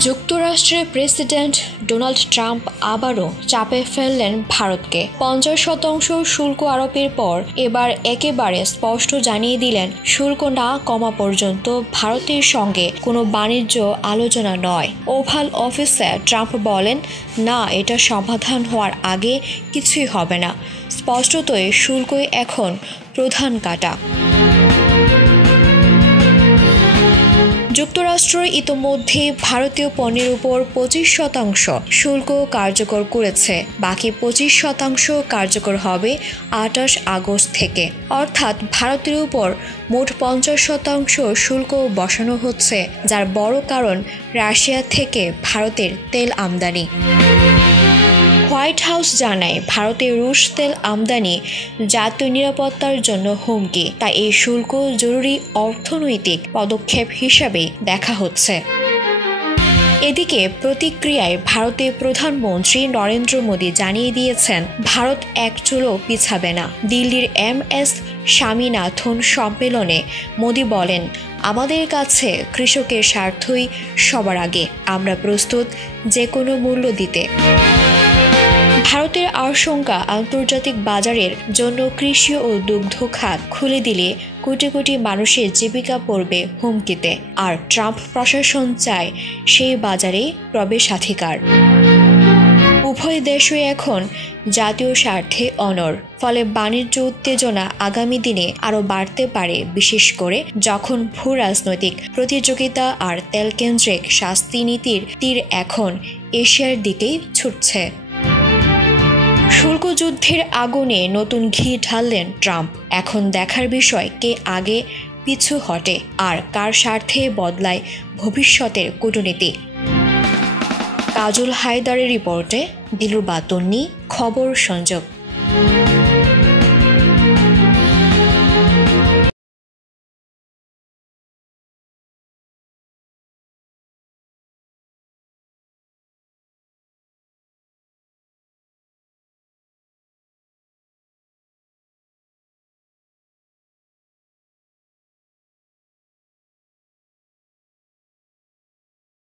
যুক্তরাষ্ট্রের president Donald Trump আবারও চাপে ফেললেন ভারতকে। 50% শুল্ক আরোপের পর এবার একেবারে স্পষ্ট জানিয়ে দিলেন, শুল্ক না কমা পর্যন্ত ভারতের সঙ্গে কোনো বাণিজ্য আলোচনা নয়। ওভাল অফিসে ট্রাম্প বলেন, না, এটা সমাধান হওয়ার আগে কিছুই হবে না। স্পষ্টতই শুল্কই এখন প্রধান কাটা। যুক্তরাষ্ট্র ইতোমধ্যে ভারতীয় পণ্যের উপর 25% শুল্ক কার্যকর করেছে। বাকি 25% কার্যকর হবে 28 আগস্ট থেকে। অর্থাৎ ভারতের উপর মোট 50% শুল্ক বসানো হচ্ছে, যার বড় কারণ রাশিয়া থেকে ভারতের তেল আমদানি। হোয়াইট হাউস জানায়, ভারতে রুশ তেল আমদানি জাতীয় নিরাপত্তার জন্য হুমকি, তাই এই শুল্ক জরুরি অর্থনৈতিক পদক্ষেপ হিসাবে দেখা হচ্ছে। এদিকে প্রতিক্রিয়ায় ভারতের প্রধানমন্ত্রী নরেন্দ্র মোদী জানিয়ে দিয়েছেন, ভারত এক চুলও পিছাবে না। দিল্লির MS স্বামীনাথন সম্মেলনে মোদী বলেন, আমাদের কাছে কৃষকের স্বার্থই সবার আগে। আমরা প্রস্তুত যে কোনো মূল্য দিতে। ভারতের আশঙ্কা, আন্তর্জাতিক বাজারের জন্য কৃষি ও দুগ্ধ খাত খুলে দিলে কোটি কোটি মানুষের জীবিকা পড়বে হুমকিতে। আর ট্রাম্প প্রশাসন চায় সেই বাজারে প্রবেশাধিকার। উভয় দেশই এখন জাতীয় স্বার্থে অনড়। ফলে বাণিজ্য উত্তেজনা আগামী দিনে আরও বাড়তে পারে, বিশেষ করে যখন ভূ রাজনৈতিক প্রতিযোগিতা আর তেলকেন্দ্রিক শাস্তি নীতির তীর এখন এশিয়ার দিকেই ছুটছে। শুল্ক যুদ্ধের আগুনে নতুন ঘি ঢাললেন ট্রাম্প। এখন দেখার বিষয়, কে আগে পিছু হটে আর কার স্বার্থে বদলায় ভবিষ্যতের কূটনীতি। কাজল হায়দারের রিপোর্টে দিলরুবা তন্নি, খবর সংযোগ।